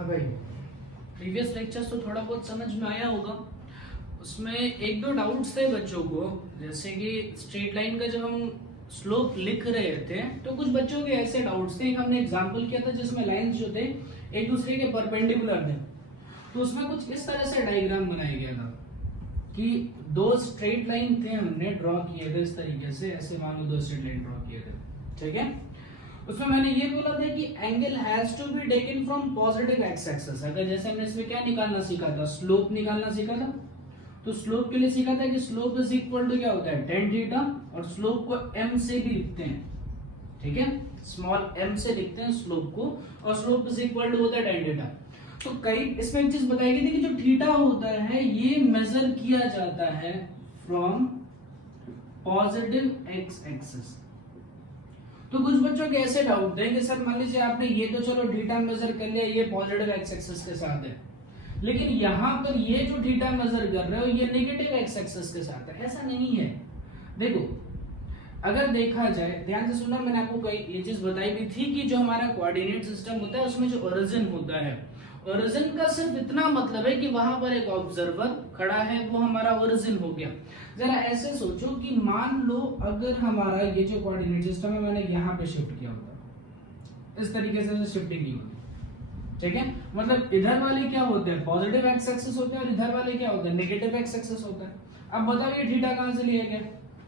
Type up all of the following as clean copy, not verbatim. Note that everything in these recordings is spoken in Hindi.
हाँ भाई, प्रीवियस लेक्चर्स तो थोड़ा बहुत समझ में आया होगा। उसमें एक दो डाउट्स थे बच्चों को, जैसे कि स्ट्रेट लाइन का जब हम स्लोप लिख रहे थे तो कुछ बच्चों के ऐसे डाउट्स थे। एक हमने एग्जांपल किया था जिसमें लाइंस जो थे एक दूसरे के परपेंडिकुलर थे, तो उसमें कुछ इस तरह से डायग्राम बनाया गया था कि दो स्ट्रेट लाइन थे, हमने ड्रॉ किए थे इस तरीके से, ऐसे मान लो दो स्ट्रेट लाइन ड्रॉ किए थे, ठीक है। उसमें मैंने ये बोला था कि angle has to be taken from positive X axis. अगर जैसे हमने इसमें क्या निकालना सीखा था, स्लोप निकालना सीखा था, तो स्लोप के लिए सीखा था कि स्लोप इज इक्वल टू क्या होता है, tan थीटा, और स्लोप को m से भी लिखते हैं, ठीक है, स्मॉल m से लिखते हैं स्लोप को, और स्लोप इज इक्वल टू होता है tan थीटा। तो कई इसमें एक चीज बताई गई थी कि जो थीटा होता है ये मेजर किया जाता है फ्रॉम पॉजिटिव एक्स एक्सिस। तो कुछ बच्चों के ऐसे डाउट थे कि सर मान लीजिए आपने ये तो चलो थीटा मेजर कर लिया, ये पॉजिटिव एक्स एक्सिस के साथ है, लेकिन यहां पर ये जो थीटा मेजर कर रहे हो ये नेगेटिव एक्स एक्सिस के साथ है। ऐसा नहीं है। देखो, अगर देखा जाए, ध्यान से सुनना, मैंने आपको कई ये चीज बताई भी थी कि जो हमारा कोऑर्डिनेट सिस्टम होता है उसमें जो ओरिजिन होता है, ओरिजिन का सिर्फ इतना मतलब है कि वहां पर एक ऑब्जर्वर खड़ा है, वो हमारा ओरिजिन हो गया। जरा ऐसे सोचो कि मान लो अगर हमारा ये जो कोऑर्डिनेट सिस्टम है मैंने यहाँ पे शिफ्ट किया होता, इस तरीके से शिफ्टिंग की होती, ठीक है, मतलब इधर वाले क्या होते हैं, पॉजिटिव एक्स एक्सिस होते हैं, और इधर वाले क्या होते हैं, नेगेटिव एक्स एक्सिस होता है। अब बताओ ये थीटा कहां से लिया गया,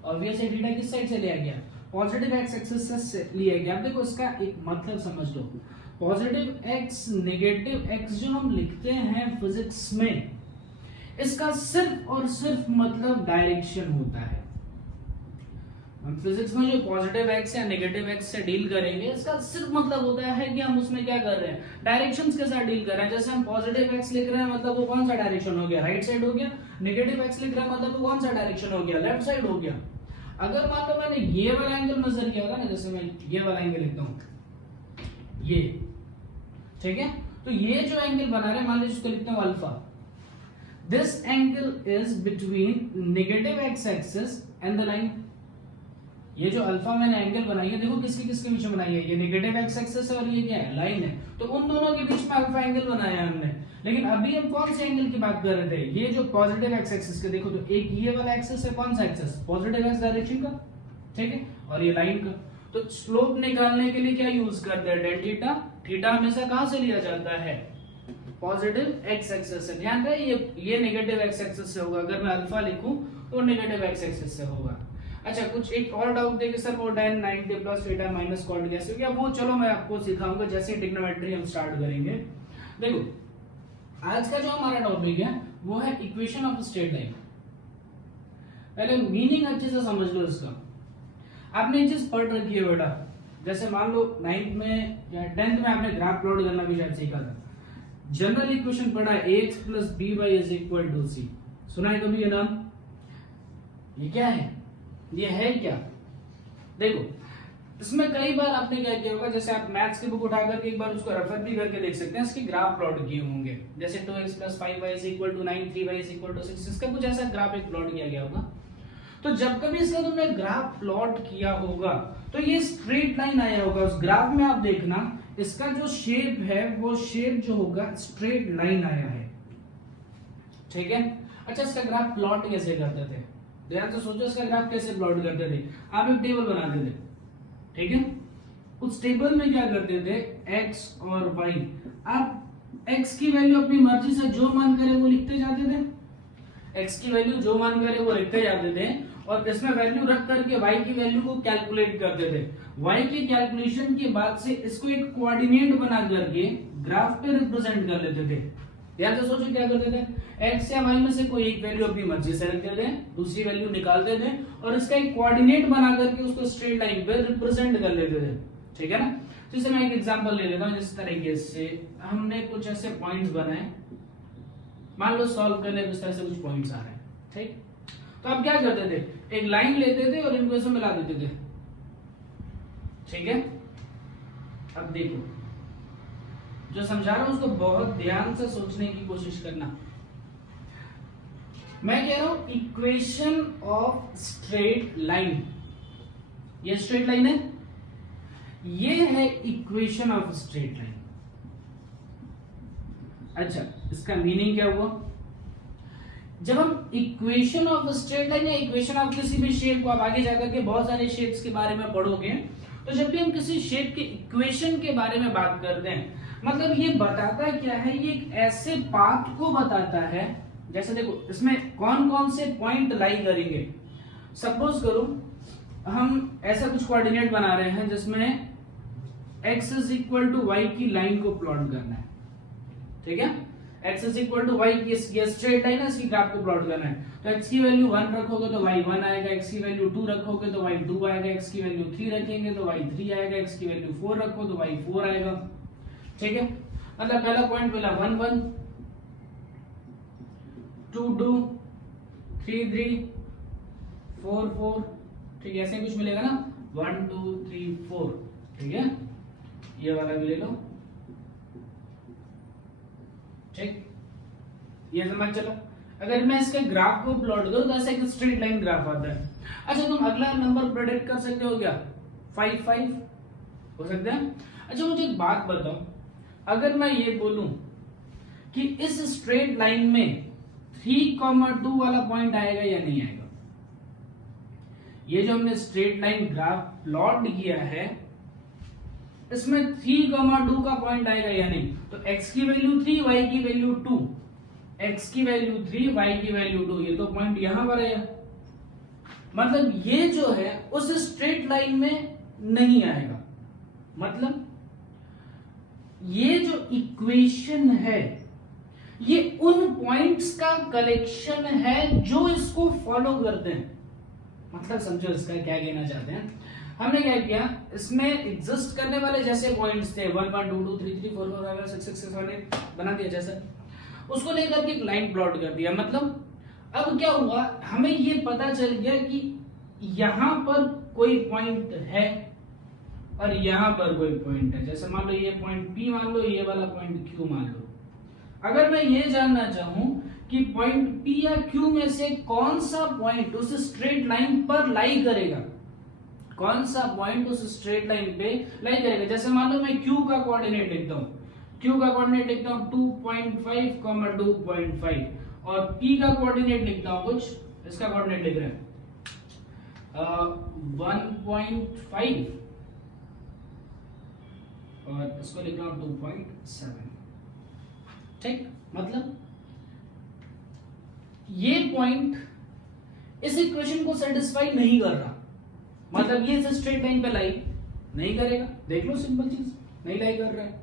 ऑब्वियसली थीटा किस साइड से लिया गया, पॉजिटिव एक्स एक्सिस से लिया गया। अब देखो इसका एक मतलब समझ लो, पॉजिटिव एक्स नेगेटिव एक्स जो हम लिखते हैं फिजिक्स में, इसका सिर्फ और सिर्फ मतलब डायरेक्शन होता है। हम फिजिक्स में जो पॉजिटिव एक्स या नेगेटिव एक्स से डील करेंगे, इसका सिर्फ मतलब होता है कि हम उसमें क्या कर रहे हैं, डायरेक्शंस के साथ डील कर रहे हैं। जैसे हम पॉजिटिव एक्स लिख रहे हैं मतलब वो कौन सा डायरेक्शन हो गया, राइट साइड हो गया, नेगेटिव एक्स लिख रहे हैं मतलब वो कौन सा डायरेक्शन हो गया, लेफ्ट साइड हो गया। अगर मान लो मैंने ये वाला एंगल मेजर किया होता ना, जैसे मैं ये वाला एंगल लिखता हूं, ये, ठीक है, तो ये जो एंगल बना रहे हैं मान लीजिए उसको लिखता हूं alpha, this angle is between negative x axis and the line. ये जो अल्फा मैंने एंगल बनाई है, देखो किसके किसके बीच में बनाई है, ये नेगेटिव एक्स एक्सिस है और ये क्या है, लाइन है, तो उन दोनों के बीच में अल्फा एंगल बनाया है हमने। लेकिन अभी हम कौन से एंगल की बात कर रहे थे, ये जो पॉजिटिव एक्स एक्सिस के, देखो तो एक ये वाला एक्सिस है, कौन सा एक्सिस, पॉजिटिव एक्स डायरेक्शन का, ठीक है, और ये लाइन का। तो स्लोप निकालने के लिए क्या यूज करते हैं, tan थीटा। थीटा हमेशा कहां से लिया जाता है, पॉजिटिव एक्स एक्सिस से। ध्यान रहे ये नेगेटिव एक्स एक्सिस से होगा, अगर मैं अल्फा लिखूं तो नेगेटिव एक्स एक्सिस से होगा। अच्छा, कुछ एक और डाउट देखे सर वो tan 90 plus theta minus cot कैसे हो गया, वो चलो मैं आपको सिखाऊंगा जैसे ट्रिग्नोमेट्री हम स्टार्ट करेंगे। देखो, आज का जो हमारा टॉपिक है वो है इक्वेशन ऑफ स्ट्रेट लाइन। पहले मीनिंग अच्छे से समझ लो इसका। आपने एक चीज पढ़ रखी है बेटा, जैसे मान लो 9th में या 10th में आपने ग्राफ प्लॉट करना भी शायद सीखा था। जनरल इक्वेशन पढ़ा है, ax plus by is equal to c। सुना है कभी ये नाम? ये क्या है, ये है क्या? देखो, इसमें कई बार आपने क्या किया होगा, जैसे आप मैथ्स की बुक उठा करके एक बार उसको रेफर भी करके देख सकते हैं, इसके ग्राफ प्लॉट किए होंगे, जैसे 2x plus 5y is equal to 9, 3y is equal to 6, इसका कुछ ऐसा ग्राफ एक प्लॉट किया गया होगा। तो जब कभी इसका तुमने ग्राफ प्लॉट किया होगा तो ये स्ट्रेट लाइन आया होगा, उस ग्राफ में आप देखना इसका जो शेप है वो शेप जो होगा स्ट्रेट लाइन आया है, ठीक है। अच्छा, इसका ग्राफ प्लॉट कैसे करते थे, ध्यान से सोचो, इसका ग्राफ कैसे प्लॉट करते थे। आप एक टेबल बनाते थे, ठीक है, उस टेबल में क्या करते थे, x और y, आप x की वैल्यू अपनी मर्जी से जो मन करे वो लिखते जाते थे, x की वैल्यू जो मन करे वो लिखते जाते थे, और इसमें वैल्यू रख करके y की वैल्यू को कैलकुलेट करते थे। y की कैलकुलेशन के बाद से इसको एक कोऑर्डिनेट बना करके ग्राफ पे रिप्रेजेंट कर लेते थे। ध्यान से सोचो क्या करते थे, x या y में से कोई एक वैल्यू अपनी मर्जी से रखते थे, दूसरी वैल्यू निकालते थे और इसका एक कोऑर्डिनेट बना करके उसको स्ट्रेट लाइन पे रिप्रेजेंट कर लेते थे, ठीक है ना। जैसे मैं एक एग्जांपल ले लेता हूं, जिस तरीके से हमने कुछ ऐसे पॉइंट्स बनाए, मान लो सॉल्व करने इस तरह से कुछ पॉइंट्स आ रहे हैं, ठीक, तो आप क्या करते थे, एक लाइन लेते थे और इनको ऐसे मिला देते थे, ठीक है। अब देखो, जो समझा रहा हूं उसको बहुत ध्यान से सोचने की कोशिश करना। मैं कह रहा हूं इक्वेशन ऑफ स्ट्रेट लाइन, ये स्ट्रेट लाइन है, ये है इक्वेशन ऑफ स्ट्रेट लाइन। अच्छा, इसका मीनिंग क्या हुआ? जब हम इक्वेशन ऑफ स्ट्रेट लाइन या इक्वेशन ऑफ किसी भी शेप को, आप आगे जाकर के बहुत सारे शेप्स के बारे में पढ़ोगे, तो जब भी हम किसी शेप के इक्वेशन के बारे में बात करते हैं, मतलब ये बताता क्या है, ये एक ऐसे पाथ को बताता है, जैसे देखो इसमें कौन कौन से पॉइंट लाई करेंगे। सपोज करो हम ऐसा कुछ कोऑर्डिनेट बना रहे हैं जिसमें x is equal to Y की लाइन को प्लॉट करना है, ठीक है। x is equal to Y की स्ट्रेट लाइन है, इसकी ग्राफ को प्लॉट करना है। तो x की वैल्यू 1 रखोगे तो y 1 आएगा, x की वैल्यू 2 रखोगे तो y 2 आएगा, x की वैल्यू 3 रखेंगे तो y 3 आएगा, x की वैल्यू 4 रखो तो y 4 आएगा, ठीक है। मतलब पहला पॉइंट मिला 1 1, 2 2, 3 3, 4 4, ठीक है, ऐसे कुछ मिलेगा ना, 1 2 3 4, ठीक है। ये वाला भी ले लो, ठीक, ये समझ चलो। अगर मैं इसके ग्राफ को प्लॉट करूं तो ऐसा एक स्ट्रेट लाइन ग्राफ आता है। अच्छा, तुम अगला नंबर प्रेडिक्ट कर सकते हो क्या? 5 5 हो सकता है। अच्छा, मुझे एक बात बताओ, अगर मैं ये बोलूं कि इस स्ट्रेट लाइन में 3,2 वाला पॉइंट आएगा या नहीं आएगा? ये जो हमने स्ट्रेट लाइन ग्राफ प्लॉट किया है, इसमें 3,2 का पॉइंट आएगा या नहीं? तो x की वैल्यू 3, y की वैल्यू 2, x की वैल्यू 3, y की वैल्यू 2, ये तो पॉइंट यहां पर है। मतलब ये जो है उस स्ट्रेट लाइन में नहीं आएगा। मतलब ये जो इक्वेशन है ये उन पॉइंट्स का कलेक्शन है जो इसको फॉलो करते हैं। मतलब समझो इसका क्या कहना चाहते हैं। हमने क्या किया, इसमें एग्जिस्ट करने वाले जैसे पॉइंट्स थे 1 1 2 2 3 3 4 4 5 6 6 6 7 बना दिया, जैसा उसको लेकर के एक लाइन प्लॉट कर दिया। मतलब अब क्या हुआ, हमें ये पता चल गया कि यहां पर कोई पॉइंट है और यहां पर कोई पॉइंट है। जैसे मान लो ये पॉइंट P मान लो, ये वाला पॉइंट Q मान लो। अगर मैं ये जानना चाहूं कि पॉइंट P या Q में से कौन सा पॉइंट उस स्ट्रेट लाइन पर लाई करेगा, कौन सा पॉइंट उस स्ट्रेट लाइन पे लाई करेगा। जैसे मान लो मैं Q का कोऑर्डिनेट लिखता हूं, Q का कोऑर्डिनेट लिखता हूं 2.5, 2.5 और P का कोऑर्डिनेट लिखता हूं कुछ, इसका कोऑर्डिनेट लिख रहे हैं 1.5 और इसको लिख रहा हूं 2.7, ठीक। मतलब ये पॉइंट इस इक्वेशन को सेटिस्फाई नहीं कर रहा, मतलब ये इस स्ट्रेट लाइन पे लाई नहीं करेगा। देख लो, सिंपल चीज, नहीं लाई कर रहा है।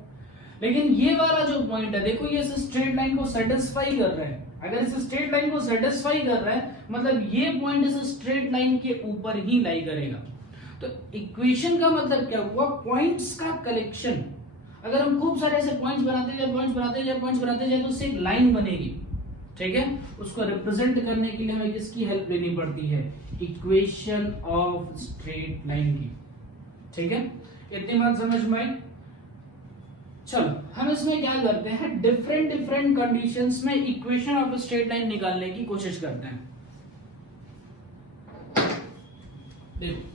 लेकिन ये वाला जो पॉइंट है देखो, ये इस स्ट्रेट लाइन को सेटिस्फाई कर रहा है। अगर इस स्ट्रेट लाइन को सेटिस्फाई कर रहा है मतलब ये पॉइंट इस स्ट्रेट लाइन के ऊपर ही लाई करेगा। तो इक्वेशन का मतलब क्या हुआ, पॉइंट्स का कलेक्शन। अगर हम खूब सारे ऐसे पॉइंट्स बनाते जाए, पॉइंट्स बनाते जाए, पॉइंट्स बनाते जाए तो उससे एक लाइन बनेगी, ठीक है। उसको रिप्रेजेंट करने के लिए हमें किसकी हेल्प लेनी पड़ती है, इक्वेशन ऑफ स्ट्रेट लाइन की, ठीक है। इतनी बात समझ में आई। चलो हम इसमें क्या करते हैं, डिफरेंट डिफरेंट कंडीशंस में इक्वेशन ऑफ स्ट्रेट लाइन निकालने की कोशिश करते हैं। देखो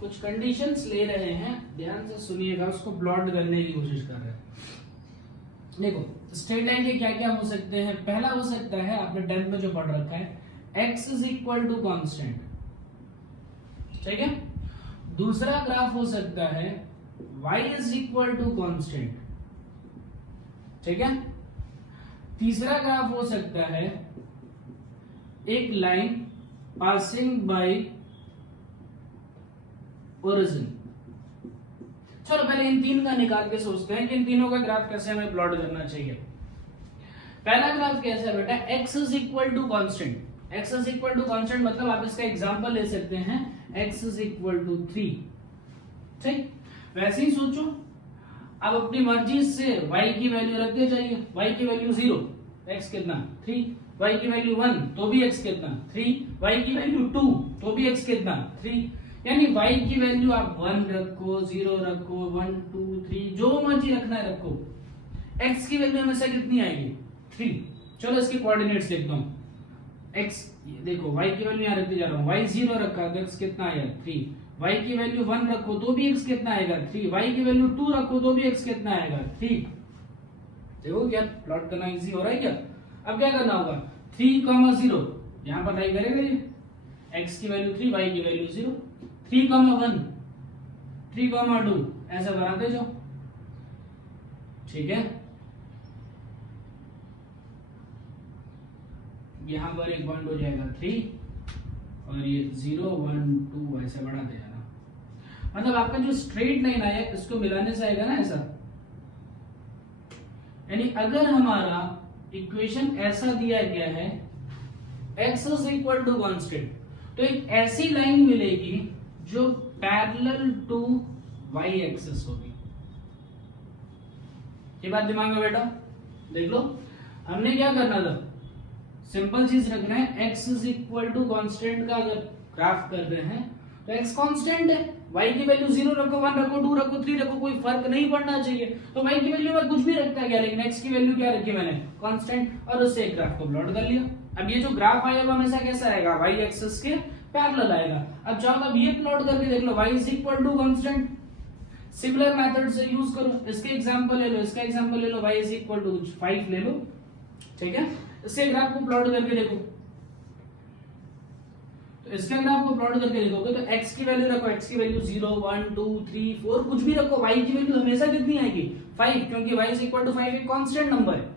कुछ कंडीशंस ले रहे हैं, ध्यान से सुनिएगा, उसको प्लॉट करने की कोशिश कर रहे हैं। देखो स्ट्रेट लाइन के क्या क्या हो सकते हैं। पहला हो सकता है, आपने 10th में जो पढ़ रखा है, x is equal to constant, ठीक है। दूसरा ग्राफ हो सकता है y is equal to constant, ठीक है। तीसरा ग्राफ हो सकता है एक लाइन पासिंग बाय ओरिजिन। चलो पहले इन तीन का निकाल के सोचते हैं कि इन तीनों का ग्राफ कैसे हमें प्लॉट करना चाहिए। पहला ग्राफ कैसा है बेटा, x is equal to constant. x is equal to constant मतलब आप इसका एग्जांपल ले सकते हैं x इज इक्वल टू 3, ठीक। वैसे ही सोचो, अब अपनी मर्जी से y की वैल्यू रखते जाइए। y की वैल्यू 0, x कितना 3, y की वैल्यू 1 तो भी x कितना 3, y की वैल्यू 2 तो भी x कितना 3। यानी y की वैल्यू आप 1 रखो, 0 रखो, 1 2 3 जो मर्जी रखना है रखो, x की वैल्यू हमेशा कितनी आएगी 3। चलो इसके कोऑर्डिनेट्स लिखता हूं, x देखो y की वैल्यू यहाँ रखते जा रहा हूँ, y 0 रखा तो x कितना आएगा 3, y की वैल्यू 1 रखो तो भी x कितना आएगा 3, y की वैल्यू 2 रखो तो भी x कितना आएगा 3। देखो क्या प्लॉट करना इजी हो रहा है क्या। अब क्या करना होगा 3,0 यहाँ पर ट्राई करेगा ये, x की वैल्यू 3, y की वैल्यू 0, 3,1 3,2 ऐसा बनाते जाओ, ठीक है। यहाँ पर एक पॉइंट हो जाएगा 3 और ये 0 1 2 ऐसे बढ़ाते जाना, मतलब आपका जो स्ट्रेट लाइन आया इसको मिलाने से आएगा ना ऐसा। यानी अगर हमारा इक्वेशन ऐसा दिया गया है x is equal to constant, तो एक ऐसी लाइन मिलेगी जो पैरेलल टू y एक्सिस होगी। ये बात दिमाग में बैठा, देख लो हमने क्या करना था, सिंपल चीज रखना है, x is equal to constant का अगर ग्राफ कर रहे हैं तो x कांस्टेंट है, y की वैल्यू 0 रखो 1 रखो 2 रखो 3 रखो, कोई फर्क नहीं पड़ना चाहिए। तो y की वैल्यू में कुछ भी रखता गया, लेकिन x की वैल्यू क्या रखी मैंने कांस्टेंट, और उससे एक ग्राफ को प्लॉट कर लिया। अब ये जो ग्राफ आएगा वो हमेशा कैसा आएगा y एक्सिस के पैरेलल आएगा। अब चाहो तो अब ये प्लॉट करके देख लो, y is equal to constant, similar method से यूज करो, इसके एग्जांपल ले लो, इसका एग्जांपल ले लो, y इज इक्वल टू 5 ले लो, ठीक है। इससे ग्राफ को प्लॉट करके देखो, तो इसका ग्राफ को प्लॉट करके देखोगे तो x की वैल्यू रखो, x की वैल्यू 0 1 2 3 4 कुछ भी रखो, y की वैल्यू हमेशा कितनी आएगी 5, क्योंकि y इज इक्वल टू 5 एक कांस्टेंट नंबर है,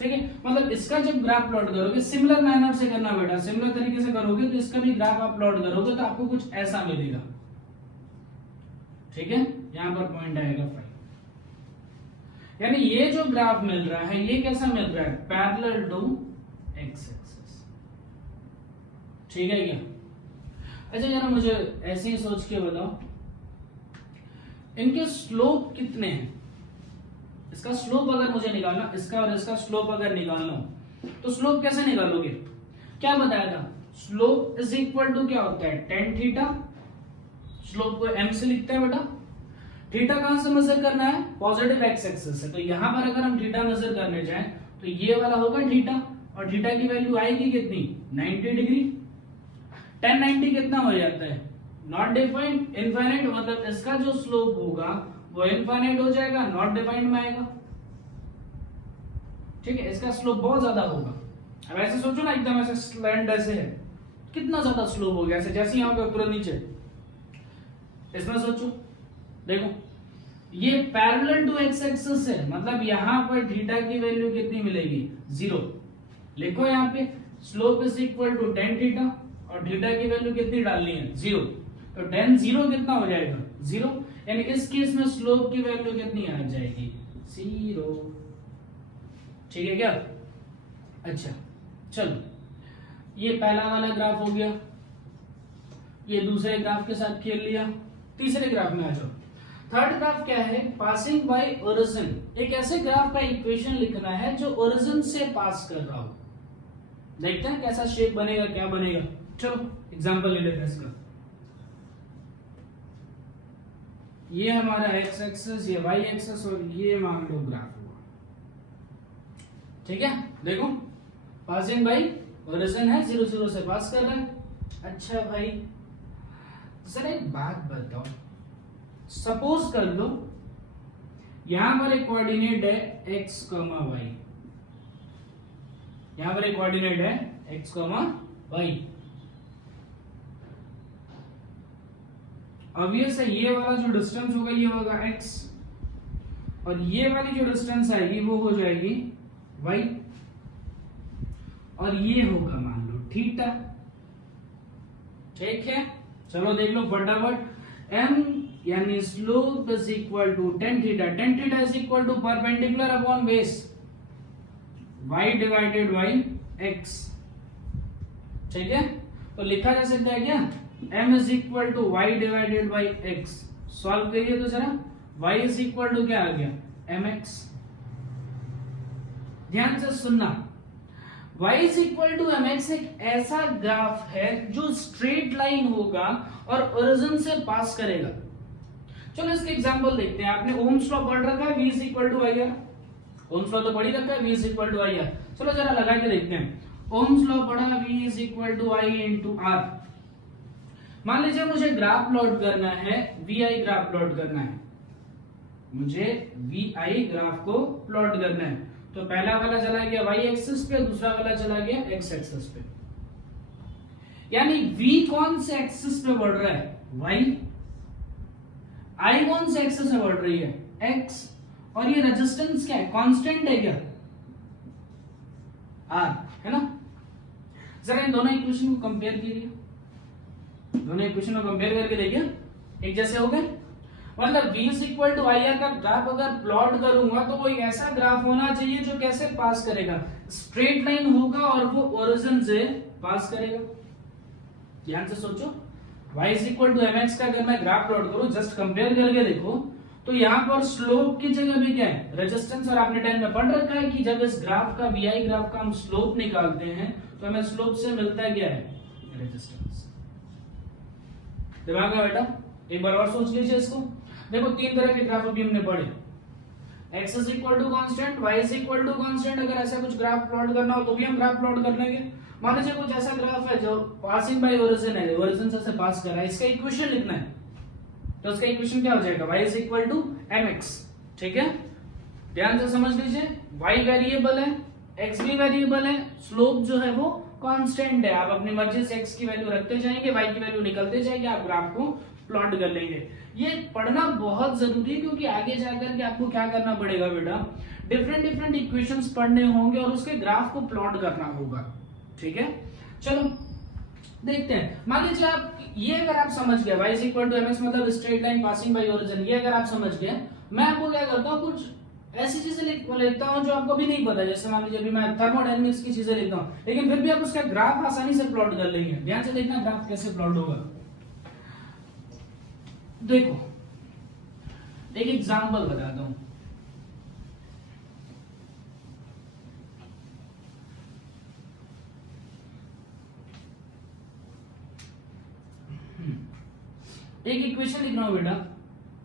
ठीक है। मतलब इसका जब ग्राफ प्लॉट करोगे सिमिलर मैनर से करना बेटा, सिमिलर तरीके से करोगे तो इसका भी ग्राफ आप प्लॉट करोगे तो आपको कुछ ऐसा मिलेगा, ठीक है। यहां पर पॉइंट आएगा 5, यानी ये जो ग्राफ मिल रहा है ये कैसा मिल रहा है पैरेलल टू x एक्सिस, ठीक है क्या। अच्छा जरा मुझे ऐसे ही सोच के बताओ इनके स्लोप कितने हैं, इसका स्लोप अगर मुझे निकालना, इसका और इसका स्लोप अगर निकालना हो तो स्लोप कैसे निकालोगे, क्या बताया था, स्लोप इज इक्वल टू क्या होता है tan थीटा, स्लोप को m से लिखते हैं बेटा, थीटा कहां से मेजर करना है पॉजिटिव x एक्सिस से, तो यहां पर अगर हम थीटा मेजर करने जाएं तो ये वाला होगा थीटा, और थीटा की वैल्यू आएगी कितनी 90 डिग्री, tan 90 कितना हो जाता है नॉट डिफाइंड इनफाइनाइट, मतलब इसका जो स्लोप होगा वो इनफाइनाइट हो जाएगा, नॉट डिफाइंड में आएगा, ठीक है। इसका स्लोप बहुत ज्यादा होगा। अब ऐसे सोचो ना एकदम ऐसे स्लैंड ऐसे है, कितना ज्यादा स्लोप हो गया, ऐसे जैसे यहां पे ऊपर नीचे, इसमें सोचो देखो ये पैरेलल टू x एक्सिस है, मतलब यहां पर थीटा की वैल्यू कितनी मिलेगी 0, लिखो यहां पे slope is equal to tan theta और थीटा की वैल्यू कितनी डालनी है 0, तो tan 0 कितना हो जाएगा 0, यानी इस केस में स्लोप की वैल्यू कितनी आ जाएगी 0, ठीक है क्या। अच्छा चलो ये पहला वाला ग्राफ हो गया, ये दूसरे ग्राफ के साथ खेल लिया, तीसरे ग्राफ में आ जाओ। थर्ड ग्राफ क्या है पासिंग बाय ओरिजिन, एक ऐसे ग्राफ का इक्वेशन लिखना है जो ओरिजिन से पास कर रहा हो, देखते हैं कैसा शेप बनेगा क्या बनेगा। चलो एग्जांपल ले लेते हैं इसका, ये हमारा x एक्सिस, ये y एक्सिस और ये मान लो ग्राफ हुआ, ठीक है। देखो पासिंग बाय ओरिजिन है, 0 0 से पास कर रहा है। अच्छा भाई सर एक बात बताओ, सपोज कर लो यहां पर एक कोऑर्डिनेट है x, y, यहां पर एक कोऑर्डिनेट है x, y, ऑब्वियस है ये वाला जो डिस्टेंस होगा ये होगा x और ये वाली जो डिस्टेंस आएगी वो हो जाएगी y और ये होगा मान लो थीटा, ठीक है। चलो देख लो फटाफट, m यानी slope is equal to tan theta, tan theta is equal to perpendicular upon base y divided by x, ठीक है। तो लिखा जा सकता है क्या m is equal to y divided by x, solve करिए तो जरा, y इज इक्वल टू क्या आ गया mx, ध्यान से सुनना, y is equal to mx एक ऐसा ग्राफ है जो स्ट्रेट लाइन होगा और ओरिजिन से पास करेगा। चलो इसके एग्जांपल देखते हैं, आपने ओम्स लॉ पढ़ रखा है v is equal to I R, Ohm's law तो पढ़ ही रखा है v is equal to I R, चलो जरा लगा के देखते हैं। ओम्स लॉ पढ़ा, V is equal to I into R. मान लीजिए मुझे ग्राफ प्लॉट करना है, VI ग्राफ प्लॉट करना है, मुझे VI ग्राफ को प्लॉट करना है। तो पहला वाला चला गया Y एक्सिस पे, दूसरा वाला चला गया X एक्सिस पे। यानी V कौन से एक्सिस पे बढ़ रहा है? Y। I कौन से एक्सिस पे बढ़ रही है? X। और ये रेजिस्टेंस क्या है? कांस्टेंट है क्या? R, है ना? जरा इन दोनों इक्वेशन को कंपेयर कीजिए, दोनों इक्वेशन को कंपेयर करके देखिए, एक जैसे हो गए। मतलब V is equal to I R का ग्राफ अगर प्लॉट करूंगा तो वो एक ऐसा ग्राफ होना चाहिए जो कैसे पास करेगा, स्ट्रेट लाइन होगा और वो ओरिजिन से पास करेगा। ध्यान से सोचो, y is equal to mx का अगर मैं ग्राफ प्लॉट करूं, जस्ट कंपेयर करके देखो, तो यहाँ पर स्लोप की जगह भी क्या है? रेजिस्टेंस। और आपने टाइम में पढ़ रखा है कि जब इस ग्राफ का VI ग्राफ का हम स्लोप निकालते हैं तो हमें स्लोप से मिलता है क्या है? रेजिस्टेंस। दिमाग में बेटा एक बार और सोच लीजिए इसको। देखो तीन तरह के ग्राफ अभी हमने पढ़े, x is equal to constant, y is equal to constant. अगर ऐसा कुछ ग्राफ प्लॉट करना हो तो भी हम ग्राफ प्लॉट कर लेंगे। मान लीजिए कुछ ऐसा ग्राफ है जो पासिंग बाय ओरिजिन है, ओरिजिन से पास कर रहा है, इसका इक्वेशन लिखना है, तो उसका इक्वेशन क्या हो जाएगा? y is equal to mx। ठीक है, ध्यान से समझ लीजिए, y वेरिएबल है, x भी वेरिएबल है, स्लोप जो है वो कांस्टेंट है। आप अपनी मर्जी से x की वैल्यू रखते जाएंगे, y की वैल्यू निकलते जाएगी, आप ग्राफ को प्लॉट कर लेंगे। ये पढ़ना बहुत जरूरी है क्योंकि आगे जाकर के आपको क्या करना पड़ेगा बेटा, डिफरेंट डिफरेंट इक्वेशंस पढ़ने होंगे और उसके ग्राफ को प्लॉट करना होगा। ठीक है, चलो देखते हैं। मान लीजिए आप ये अगर आप समझ गए y is equal to mx मतलब straight line passing by origin, ये अगर आप समझ गए, मैं आपको क्या करता हूँ, कुछ ऐसी चीजें लिखता हूँ जो आपको भी नहीं पता। जैसे मान लीजिए अभी मैं थर्मोडायनेमिक्स की चीजें लिखता हूँ, लेकिन फिर भी आप उसका ग्राफ आसानी से प्लॉट कर लेंगे। ध्यान से देखना ग्राफ कैसे प्लॉट होगा। देखो एक एग्जांपल बताता हूं। एक इक्वेशन लिख रहा हूं बेटा,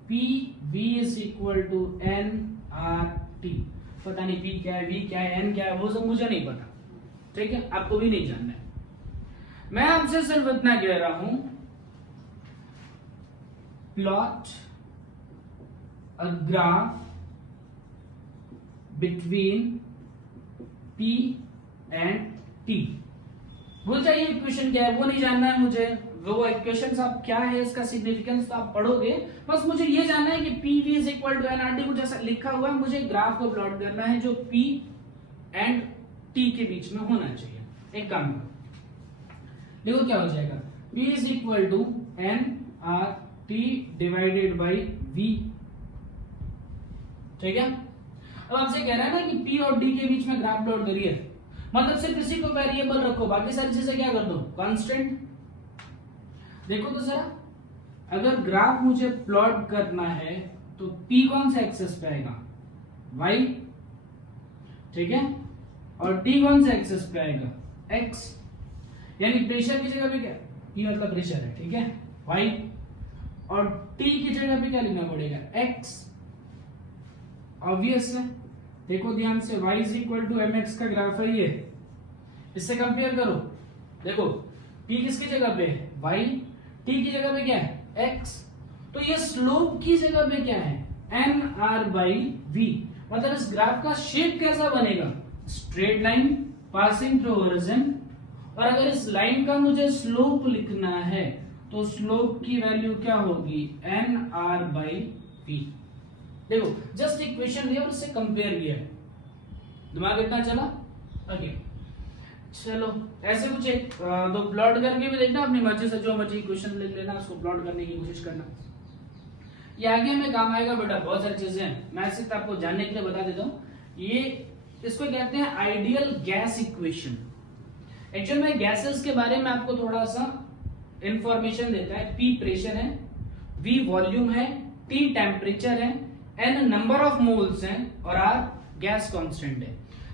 P V is equal to N R T. पता नहीं पी क्या है, वी क्या है, एन क्या है, वो सब मुझे नहीं पता। ठीक है, आपको भी नहीं जानना है। मैं आपसे सिर्फ इतना कह रहा हूं, plot a graph between P and T। भूल जाइए इक्वेशन क्या है, वो नहीं जानना है मुझे। वो इक्वेशन आप क्या है, इसका सिग्निफिकेंस तो आप पढ़ोगे, बस मुझे ये जानना है कि P V is equal to N R T. कुछ ऐसा लिखा हुआ है, मुझे ग्राफ को प्लॉट करना है जो P एंड T के बीच में होना चाहिए। एक काम करो, देखो क्या हो जाएगा, P is equal to N R T divided by V। ठीक है, अब आपसे कह रहा है ना कि P और D के बीच में ग्राफ प्लॉट करिए, मतलब सिर्फ इसी को वेरिएबल रखो, बाकी सारी चीजें क्या कर दो, कांस्टेंट। देखो तो जरा, अगर ग्राफ मुझे प्लॉट करना है तो P कौन सा एक्सेस पे आएगा, Y। ठीक है, और T कौन सा एक्सेस पे आएगा, X। यानी प्रेशर की जगह पे क्या, P मतलब प्रेशर है, ठीक है, Y। और T की जगह पे क्या लिखना पड़ेगा, X। ऑब्वियस है, देखो ध्यान से, y is equal to mx का ग्राफ है ये, इससे कंपेयर करो। देखो p किसकी जगह पे है, y, t की जगह पे क्या है, x। तो ये स्लोप की जगह पे क्या है, n r by v। मतलब इस ग्राफ का शेप कैसा बनेगा, straight line passing through origin. और अगर इस लाइन का मुझे स्लोप लिखना है तो स्लोप की वैल्यू क्या होगी, एन आर बाई पी। देखो जस्ट इक्वेशन लिया और इससे कंपेयर किया, दिमाग इतना चला। ओके चलो, ऐसे कुछ एक दो प्लॉट करके भी देखना, अपनी मर्जी से जो मर्जी इक्वेशन लिख लेना, उसको प्लॉट करने की कोशिश करना। ये आगे हमें काम आएगा बेटा, बहुत सारी चीजें हैं, मैं सिर्फ आपको जानने के लिए बता देता हूँ। ये इसको कहते हैं आइडियल गैस इक्वेशन। एक्चुअल में गैसेस के बारे में आपको थोड़ा सा इंफॉर्मेशन देता है। P प्रेशर है, V वॉल्यूम है, T टेम्परेचर है, N नंबर ऑफ मोल्स हैं और R गैस कांस्टेंट है।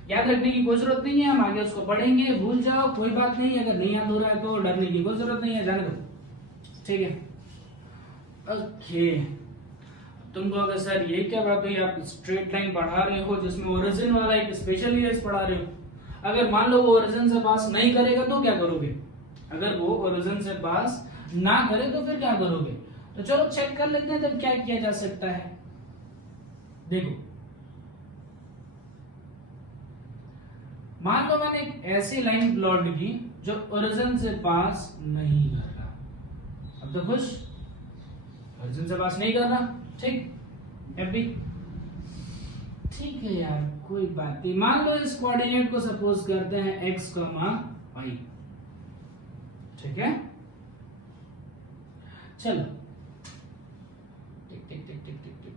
याद रखने की कोई जरूरत नहीं है, हम आगे उसको पढ़ेंगे, भूल जाओ कोई बात नहीं। अगर नहीं याद हो रहा है तो डरने की कोई जरूरत नहीं है, जाने दो। ठीक है, ओके। तुमको अगर सर ये क्या बात हुई, आप स्ट्रेट लाइन पढ़ा रहे हो जिसमें ओरिजिन वाला एक स्पेशल केस पढ़ा रहे हो, अगर मान लो वो ओरिजिन से पास नहीं करेगा तो क्या करोगे? अगर वो ओरिजिन से पास ना करे तो फिर क्या करोगे? तो चलो चेक कर लेते हैं तब क्या किया जा सकता है। देखो, मान लो मैंने एक ऐसी लाइन प्लॉट की जो ओरिजिन से पास नहीं कर रहा। अब तो खुश, ओरिजिन से पास नहीं कर रहा, ठीक, हैप्पी, ठीक है यार, कोई बात नहीं। मान लो इस कोऑर्डिनेट को सपोज करते हैं x, y, ठीक है। चलो टिक टिक टिक टिक टिक टिक,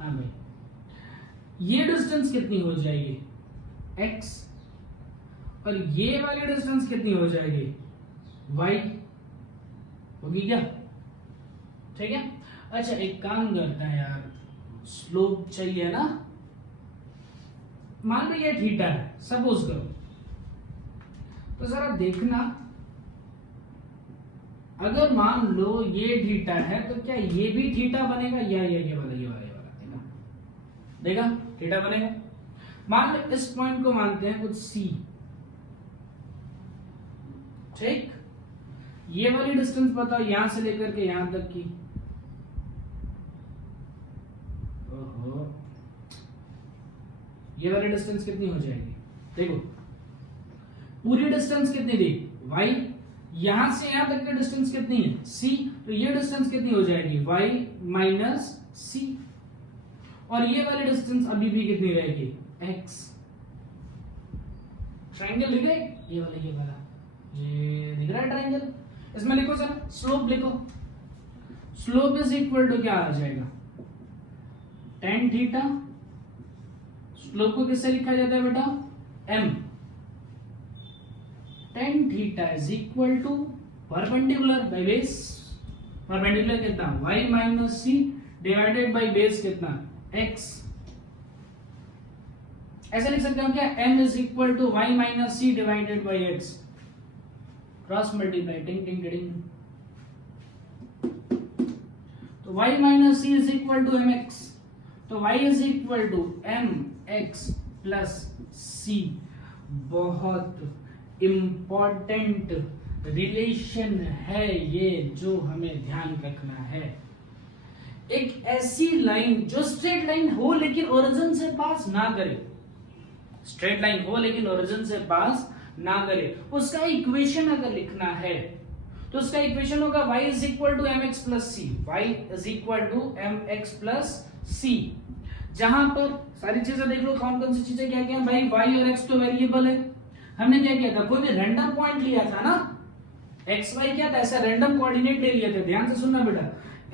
हाँ भाई, ये डिस्टेंस कितनी हो जाएगी? x, और ये वाली डिस्टेंस कितनी हो जाएगी? y होगी क्या? ठीक है। अच्छा एक काम करते हैं यार, स्लोप चाहिए ना, मान लो ये थीटा है सपोज करो, तो जरा देखना, अगर मान लो ये थीटा है तो क्या ये भी थीटा बनेगा? या ये वाला देखा, देखा थीटा बनेगा। मान लो इस पॉइंट को मानते हैं कुछ C, ठीक, ये वाली डिस्टेंस बताओ यहां से लेकर के यहां तक की। ओहो, ये वाली डिस्टेंस कितनी हो जाएगी? देखो पूरी डिस्टेंस कितनी थी? y, यहां से यहां तक की डिस्टेंस कितनी है? c, तो ये डिस्टेंस कितनी हो जाएगी? y माइनस c, और ये वाली डिस्टेंस अभी भी कितनी रहेगी? x। ट्रायंगल लिख रहे, ये वाला ये दिख रहा है ट्रायंगल, इसमें लिखो सर स्लोप लिखो। स्लोप इज इक्वल टू क्या आ जाएगा? tan theta. स्लोप को किससे लिखा जाता है बेटा? m। tan theta is equal to perpendicular by base, perpendicular कितना? y minus c divided by base कितना? x। ऐसे लिख सकते हैं क्या? m is equal to y minus c divided by x, cross multiply, टिंग टिंग टिंग, तो y minus c is equal to mx, तो y is equal to mx plus c। बहुत इंपॉर्टेंट रिलेशन है ये जो हमें ध्यान रखना है। एक ऐसी लाइन जो स्ट्रेट लाइन हो लेकिन ओरिजिन से पास ना करे, स्ट्रेट लाइन हो लेकिन ओरिजिन से पास ना करे, उसका इक्वेशन अगर लिखना है तो उसका इक्वेशन होगा y is equal to mx plus c, y is equal to mx plus c। जहां पर सारी चीजें देख लो, कौन कौन सी चीजें क्या क्या भाई, y और x तो वेरिएबल है, हमने क्या किया था? कोई भी रैंडम पॉइंट लिया था ना, x y क्या था? ऐसा रैंडम कोऑर्डिनेट ले लिया था। ध्यान से सुनना बेटा,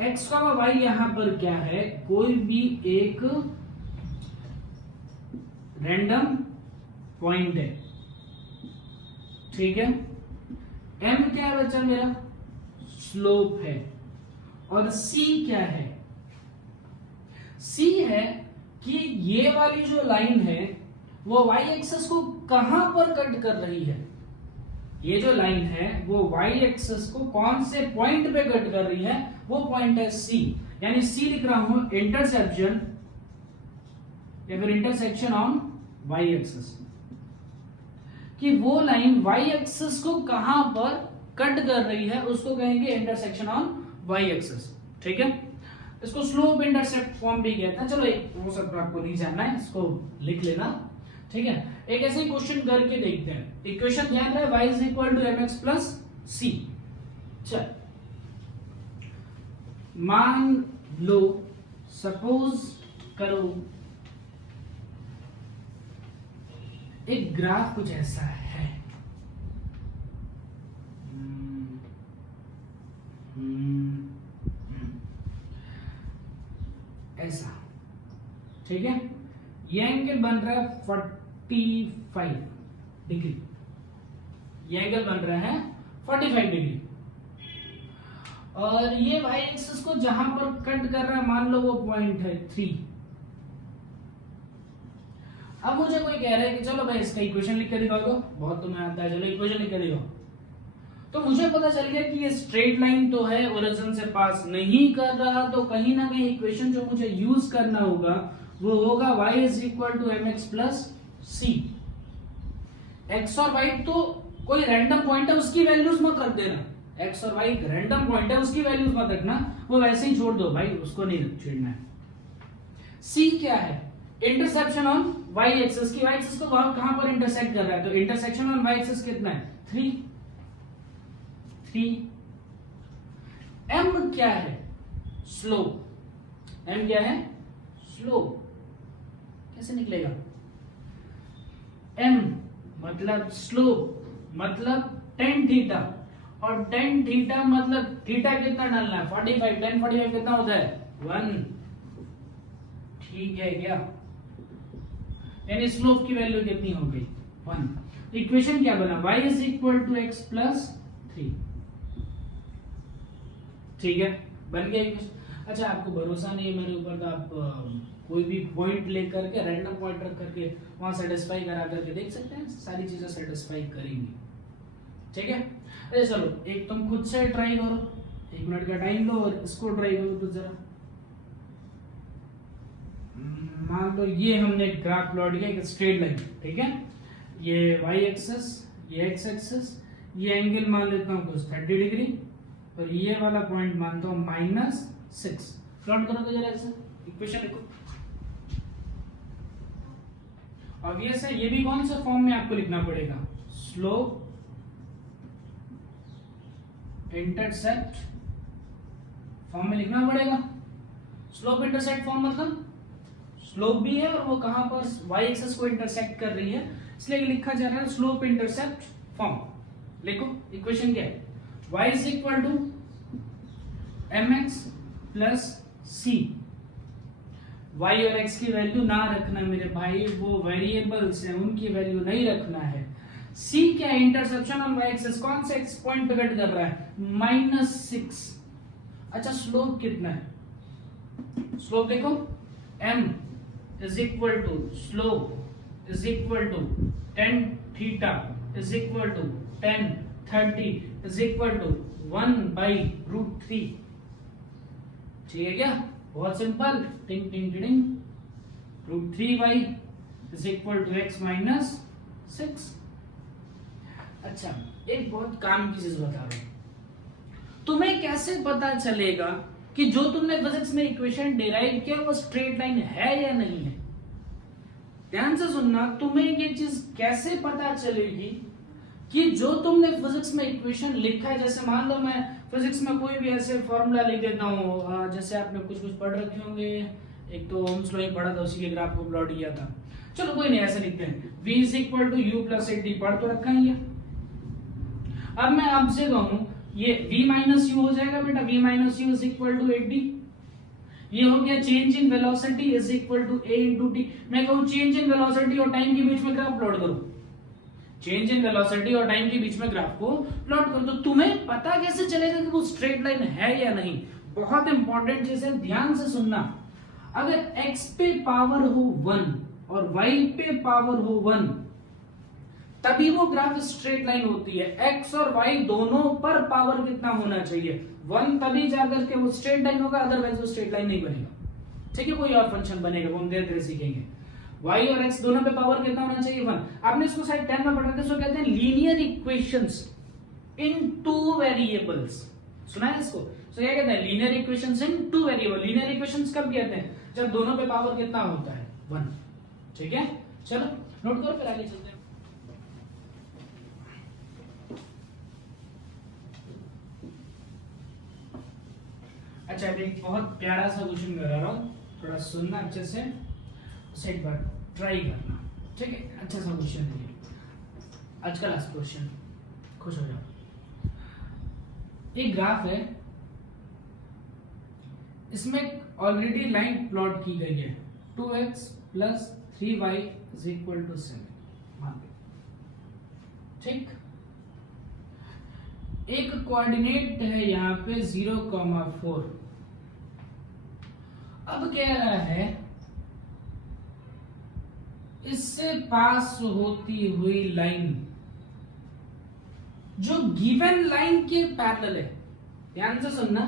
x का y यहां पर क्या है? कोई भी एक रैंडम पॉइंट है, ठीक है। m क्या है बच्चा मेरा? स्लोप है। और c क्या है? c है कि ये वाली जो लाइन है वो y एक्सिस को कहां पर कट कर रही है? ये जो लाइन है वो y एक्सिस को कौन से पॉइंट पे कट कर रही है? वो पॉइंट है c, यानी c लिख रहा हूं इंटरसेप्शन या फिर इंटरसेक्शन ऑन y एक्सिस, कि वो लाइन y एक्सिस को कहां पर कट कर रही है उसको कहेंगे इंटरसेक्शन ऑन y एक्सिस, ठीक है। इसको स्लोप इंटरसेप्ट फॉर्म भी कहते हैं। चलो एक वो सब आपको नहीं जानना है, इसको लिख लेना, ठीक है। एक ऐसे ही क्वेश्चन करके देखते हैं। इक्वेशन ध्यान रहे, y is equal to mx plus c। चल मान लो, सपोज करो एक ग्राफ कुछ ऐसा है, ऐसा, ठीक है। ये एंगल बन रहा है 45 डिग्री, ये एंगल बन रहा है 45 डिग्री, और ये y एक्सिस को जहां पर कट कर रहा है मान लो वो पॉइंट है 3। अब मुझे कोई कह रहा है कि चलो भाई इसका इक्वेशन लिख के दिखाओ, तो बहुत तुम्हें आता है, चलो इक्वेशन लिख के दिखाओ। तो मुझे पता चल गया कि ये स्ट्रेट लाइन तो है, ओरिजिन से पास नहीं कर रहा, तो कहीं ना कहीं इक्वेशन जो मुझे यूज करना होगा वो होगा y is equal to m x plus c. X और वाई तो कोई रैंडम पॉइंट है, उसकी वैल्यूज मत रख देना। एक्स और वाई रैंडम पॉइंट है, उसकी वैल्यूज मत रखना, वो वैसे ही छोड़ दो भाई, उसको नहीं छेड़ना है। सी क्या है? इंटरसेप्शन ऑन वाई एक्सिस की, वाई एक्सिस को कहां पर इंटरसेक्ट कर रहा है, तो इंटरसेक्शन ऑन वाई एक्सिस कितना है 3। एम क्या है? स्लोप। एम क्या है? स्लोप। कैसे निकलेगा? एम मतलब स्लोप मतलब tan थीटा, और tan थीटा मतलब थीटा कितना डालना है 45, tan 45 कितना होता है 1। ठीक है क्या? यानी स्लोप की वैल्यू कितनी हो गई 1। इक्वेशन क्या बना? y is equal to x plus 3। ठीक है, बन गया इक्वेशन। अच्छा, आपको भरोसा नहीं है मेरे ऊपर तो आप कोई भी पॉइंट लेकर के, रैंडम पॉइंट रख करके वहां सेटिस्फाई करा करके देख सकते हैं, सारी चीजें सेटिस्फाई करेंगी। ठीक है, अरे चलो एक तुम खुद से ट्राई करो, 1 मिनट का टाइम लो और इसको ट्राई करो तो जरा। मान लो ये हमने ग्राफ प्लॉट किया, एक स्ट्रेट लाइन, ठीक है, ये y एक्सिस, ये x एक्सिस, ये एंगल मान लेता हूं कुछ 30 डिग्री, और ये वाला पॉइंट मानता हूं -6। प्लॉट करो तो जरा ऐसे इक्वेशन लिखो। ऑब्वियस है, ये भी कौन सा फॉर्म में आपको लिखना पड़ेगा? स्लोप इंटरसेप्ट फॉर्म में लिखना पड़ेगा। स्लोप इंटरसेप्ट फॉर्म मतलब स्लोप भी है और वो कहां पर y एक्सिस को इंटरसेक्ट कर रही है, इसलिए लिखा जा रहा है स्लोप इंटरसेप्ट फॉर्म। लिखो इक्वेशन क्या है? y is equal to mx plus c। y और x की वैल्यू ना रखना मेरे भाई, वो वेरिएबल्स हैं, उनकी वैल्यू नहीं रखना है। c क्या है? इंटरसेप्शन ऑन y एक्सिस, कौन से x पॉइंट पे कट कर रहा है? -6। अच्छा, स्लोप कितना है? स्लोप देखो, m is equal to slope is equal to tan theta is equal to tan 30 is equal to 1/√3। ठीक है क्या? बहुत सिंपल, टिंग टिंग टिंग, √3y is equal to x minus 6। अच्छा, एक बहुत काम की चीज बता रहा हूं, तुम्हें कैसे पता चलेगा कि जो तुमने फिजिक्स में इक्वेशन डिराइव किया वो स्ट्रेट लाइन है या नहीं है? ध्यान से सुनना, तुम्हें ये चीज कैसे पता चलेगी कि जो तुमने फिजिक्स में इक्वेशन लिखा है, जैसे मान लो मैं फिजिक्स में कोई भी ऐसे फॉर्मूला लिख देता हूँ, जैसे आपने कुछ पढ़ रखे होंगे, एक तो ओम्स लॉ ही पढ़ा था, उसी के ग्राफ को प्लॉट किया था, चलो कोई नहीं, ऐसे लिखते हैं v is equal to u plus 8d, पढ़ तो रखा ही है। अब मैं आपसे कहूं ये v माइनस यू हो जाएगा बेटा, v minus u is equal to 8d। ये हो गया change in velocity is equal to a into t. मैं कहूं चेंज इन वेलोसिटी और टाइम के बीच में ग्राफ प्लॉट करो, चेंज इन वेलोसिटी और टाइम के बीच में ग्राफ को प्लॉट करो, तो तुम्हें पता कैसे चलेगा कि वो स्ट्रेट लाइन है या नहीं? बहुत इंपॉर्टेंट चीज है, ध्यान से सुनना। अगर x पे पावर हो 1 और y पे पावर हो 1, तभी वो ग्राफ स्ट्रेट लाइन होती है। x और y दोनों पर पावर कितना होना चाहिए? 1, तभी जाकर के वो स्ट्रेट लाइन होगा, अदरवाइज वो स्ट्रेट लाइन नहीं बनेगा। ठीक है, कोई और फंक्शन बनेगा, वो हम धीरे धीरे सीखेंगे। y और x दोनों पे पावर कितना होना चाहिए? 1। आपने इसको शायद 10 में पढ़ा था, इसको कहते हैं लीनियर इक्वेशंस इन 2 वेरिएबल्स। सुना है इसको? तो क्या कहते हैं? लीनियर इक्वेशंस इन 2 वेरिएबल। लीनियर इक्वेशंस कब कहते हैं? जब दोनों पे पावर कितना होता है? 1। ठीक है, चलो नोट करो, फिर आगे चलते हैं। अच्छा, अभी एक बहुत प्यारा सा क्वेश्चन करा रहा हूँ, थोड़ा सुनना अच्छे से, उसे एक बार ट्राई करना। ठीक है, अच्छा सा क्वेश्चन है आज का लास्ट क्वेश्चन, खुश हो जाओ। एक ग्राफ है, इसमें ऑलरेडी लाइन प्लॉट की गई है, 2x plus 3y is equal to 7। ठीक, एक कोऑर्डिनेट है यहाँ पे 0,4। अब कह रहा है इससे पास होती हुई लाइन जो गिवन लाइन के पैरेलल है। ध्यान से सुनना,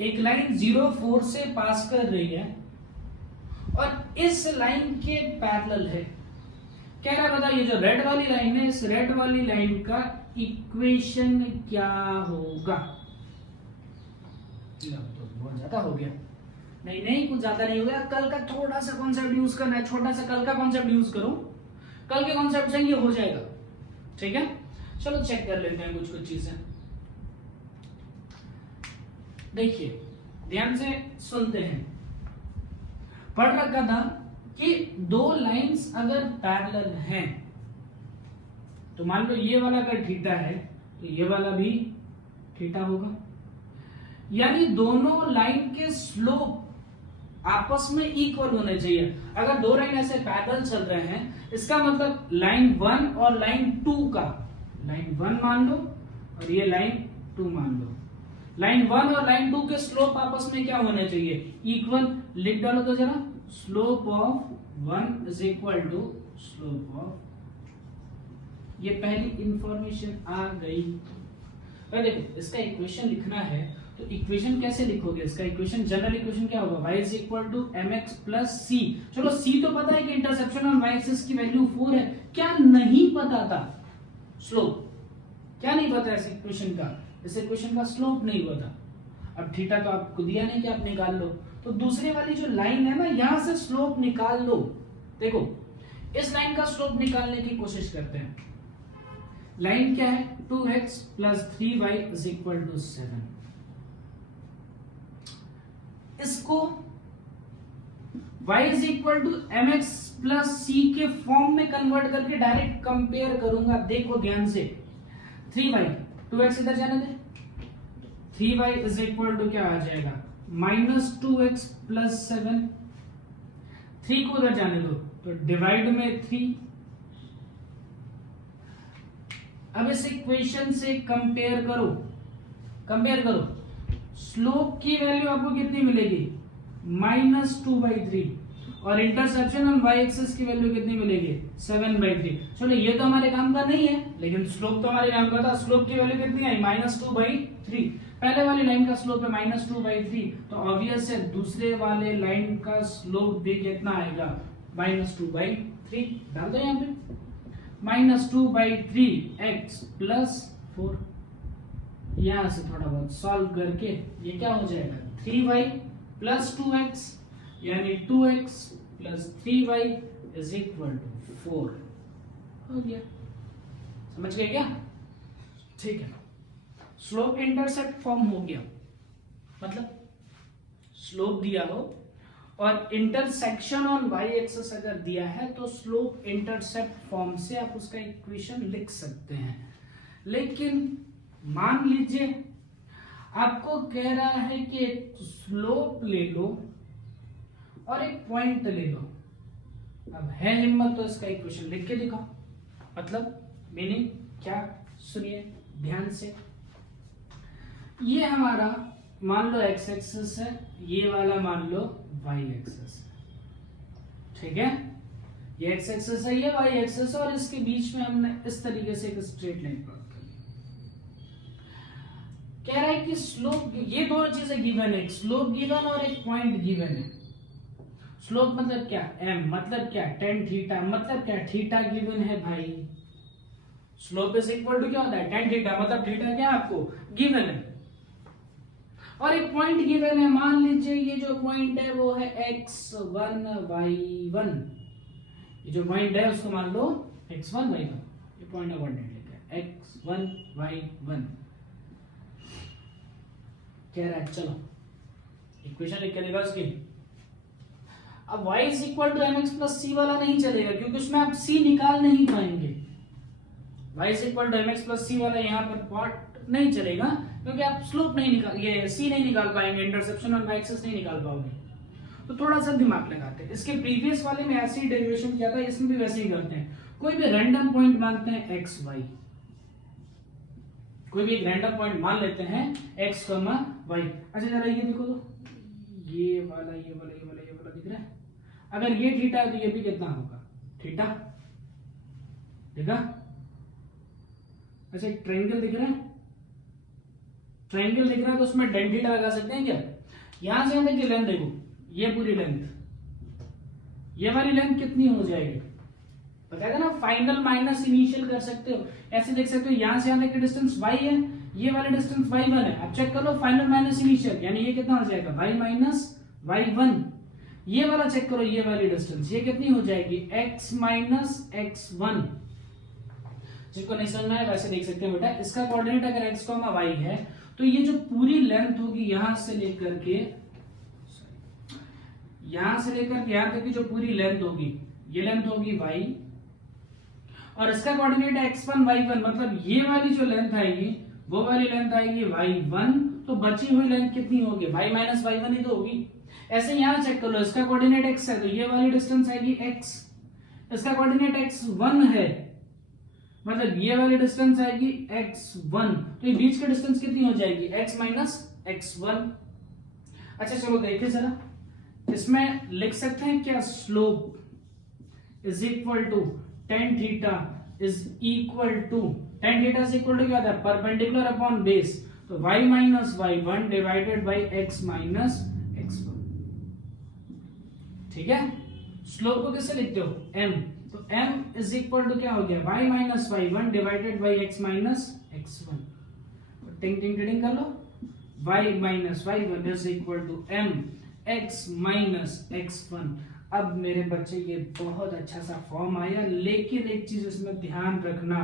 एक लाइन 0,4 से पास कर रही है और इस लाइन के पैरेलल है। क्या रहा बता, ये जो रेड वाली लाइन है, इस रेड वाली लाइन का इक्वेशन क्या होगा? तो बहुत ज्यादा हो गया। नहीं नहीं, कुछ ज्यादा नहीं हो गया। कल का थोड़ा सा कॉन्सेप्ट यूज करना है, छोटा सा कल का कॉन्सेप्ट यूज करो, कल के कॉन्सेप्ट से ये हो जाएगा। ठीक है, चलो चेक कर लेते हैं कुछ कुछ चीजें। देखिए ध्यान से सुनते हैं। पढ़ रखा था कि दो लाइंस अगर पैरेलल हैं तो मान लो ये वाला अगर थीटा है तो ये वाला भी थीटा होगा, यानी दोनों लाइन के स्लोप आपस में इक्वल होने चाहिए। अगर दो लाइन ऐसे पैरेलल चल रहे हैं, इसका मतलब लाइन 1 और लाइन 2 का, लाइन 1 मान लो और ये लाइन 2 मान लो, लाइन 1 और लाइन 2 के स्लोप आपस में क्या होने चाहिए? इक्वल। लिख डालो तो जरा, slope of 1 is equal to slope of, ये पहली इंफॉर्मेशन आ गई। देखो इसका इक्वेशन लिखना है तो इक्वेशन कैसे लिखोगे? इसका इक्वेशन, जनरल इक्वेशन क्या होगा? y is equal to mx plus c। चलो c तो पता है कि इंटरसेप्शन ऑन y एक्सिस की वैल्यू 4 है। क्या नहीं पता था? स्लोप। क्या नहीं पता इस इक्वेशन का? इस इक्वेशन का स्लोप नहीं पता। अब थीटा तो आपको दिया नहीं कि आप निकाल लो, तो दूसरे वाली जो लाइन है ना, यहां से स्लोप निकाल लो। देखो इस लाइन का स्लोप निकालने की कोशिश करते हैं। लाइन क्या है? 2x plus 3y is equal to 7। इसको y is equal to mx plus c के फॉर्म में कन्वर्ट करके डायरेक्ट कंपेयर करूंगा। देखो ध्यान से, 3y, 2x इधर जाने दे, 3y इज इक्वल टू क्या आ जाएगा? Minus 2x plus 7। 3 को उधर जाने दो तो डिवाइड में 3। अब इस इक्वेशन से कंपेयर करो, कंपेयर करो। स्लोप की वैल्यू आपको कितनी मिलेगी? -2/3 और इंटरसेप्शन ऑन y एक्सिस की वैल्यू कितनी मिलेगी? 7/3। चलो ये तो हमारे काम का नहीं है, लेकिन स्लोप तो हमारे काम का था। स्लोप की वैल्यू कितनी आई? -2/3। पहले वाली लाइन का स्लोप है -2/3, तो ऑब्वियस है दूसरे वाले लाइन का स्लोप भी कितना आएगा? -2/3। डाल दो यहाँ पे, -2/3x प्लस 4। यहां से थोड़ा बहुत सॉल्व करके ये क्या हो जाएगा? 3y प्लस 2x, यानी 2x plus 3y is equal to 4। हो गया, समझ गए क्या? ठीक है, स्लोप इंटरसेप्ट फॉर्म हो गया। मतलब स्लोप दिया हो और इंटरसेक्शन ऑन y एक्सिस अगर दिया है तो स्लोप इंटरसेप्ट फॉर्म से आप उसका इक्वेशन लिख सकते हैं। लेकिन मान लीजिए आपको कह रहा है कि एक स्लोप ले लो और एक पॉइंट ले लो। अब है हिम्मत तो इसका इक्वेशन लिख के दिखाओ। मतलब मीनिंग क्या? सुनिए ध्यान से। ये हमारा मान लो x एक्सिस है, ये वाला मान लो y एक्सिस है। ठीक है, ये x एक्सिस है, ये y एक्सिस है, और इसके बीच में हमने इस तरीके से एक स्ट्रेट लाइन प्लॉट कर ली। कह रहा है कि स्लोप, ये दो चीजें गिवन है, स्लोप गिवन और एक पॉइंट गिवन है। स्लोप मतलब क्या? m मतलब क्या? tan थीटा मतलब क्या? थीटा गिवन है भाई। स्लोप इज इक्वल टू क्या होता है? tan थीटा, मतलब थीटा क्या आपको गिवन है। और एक पॉइंट गिवन है, मान लीजिए ये जो पॉइंट है वो है x1 y1। ये जो पॉइंट है उसको मान लो x1 y1। ये पॉइंट कोऑर्डिनेट लिखा है x1 y1। कह रहा है चलो इक्वेशन लिख के देगा उसकी। अब y is equal to mx plus c वाला नहीं चलेगा, क्योंकि उसमें आप c निकाल नहीं पाएंगे। y is equal to mx plus c वाला यहाँ पर पार्ट नहीं चलेगा, क्योंकि आप स्लोप नहीं निकाल, ये c नहीं निकाल पाएंगे, इंटरसेप्शन और y एक्सिस नहीं निकाल पाओगे। तो थोड़ा सा दिमाग लगाते हैं। इसके प्रीवियस वाले में ऐसे ही डेरिवेशन किया था, इसमें भी वैसे ही करते हैं। कोई भी रैंडम पॉइंट मानते हैं x y, कोई भी एक रैंडम पॉइंट मान लेते हैं x, y। अच्छा जरा ये देखो तो, ये वाला ये वाला ये वाला ये वाला दिख रहा है। अगर ये थीटा है तो ये भी कितना होगा? थीटा। देखा? अच्छा एक ट्रायंगल दिख रहा है, ट्रायंगल दिख रहा है तो उसमें tan थीटा लगा सकते हैं क्या? यहां से यहां तक की लेंथ देखो, ये पूरी लेंथ, ये वाली लेंथ कितनी हो जाएगी, बताएगा ना, फाइनल माइनस इनिशियल कर सकते हो, ऐसे देख सकते हो, यहां से आने की डिस्टेंस y है, ये वाला डिस्टेंस y1 है। अब चेक कर लो फाइनल माइनस इनिशियल, यानी ये कितना हो जाएगा y माइनस y1। ये वाला चेक करो, ये वाली डिस्टेंस ये कितनी हो जाएगी x माइनस x1। जिसको नहीं समझना है वैसे देख सकते हैं बेटा, इसका कोऑर्डिनेट अगर x, y है तो ये जो पूरी लेंथ होगी यहां से लेकर के यहां तक की जो पूरी लेंथ होगी, ये लेंथ होगी y, और इसका कोऑर्डिनेट है x1 y1, मतलब ये वाली जो लेंथ आएगी वो वाली लेंथ आएगी y1, तो बची हुई लेंथ कितनी होगी y माइनस y1 ही तो होगी। ऐसे यहां चेक कर लो, इसका कोऑर्डिनेट x है तो ये वाली डिस्टेंस आएगी x, इसका कोऑर्डिनेट x1 है मतलब ये वाली डिस्टेंस आएगी x1, तो ये बीच की डिस्टेंस कितनी हो जाएगी x माइनस x1। अच्छा चलो देखिए जरा, इसमें लिख सकते हैं क्या, slope is equal to tan theta is equal to, tan theta is equal to क्या होता है, परपेंडिकुलर अपॉन बेस, तो y minus y1 divided by x minus x1। ठीक है, स्लोप को कैसे लिखते हो, m, तो m इज इक्वल टू क्या हो गया y minus y1 divided by x minus x1। टिंग टिंग टिंग कर लो, y minus y1 is equal to m x minus x1। अब मेरे बच्चे ये बहुत अच्छा सा फॉर्म आया, लेकिन एक चीज इसमें ध्यान रखना,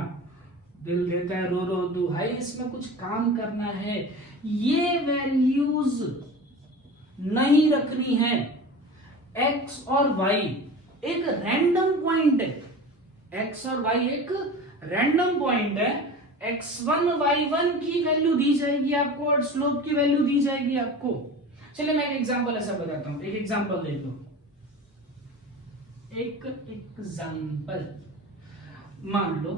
दिल देता है रो रो दुहाई, इसमें कुछ काम करना है, ये वैल्यूज नहीं रखनी है। x और y एक रैंडम पॉइंट है, x और y एक रैंडम पॉइंट है, x1 y1 की वैल्यू दी जाएगी आपको और स्लोप की वैल्यू दी जाएगी आपको। चलिए मैं एक एग्जांपल ऐसा बताता हूं, एक एग्जांपल देख लो, एक एग्जांपल मान लो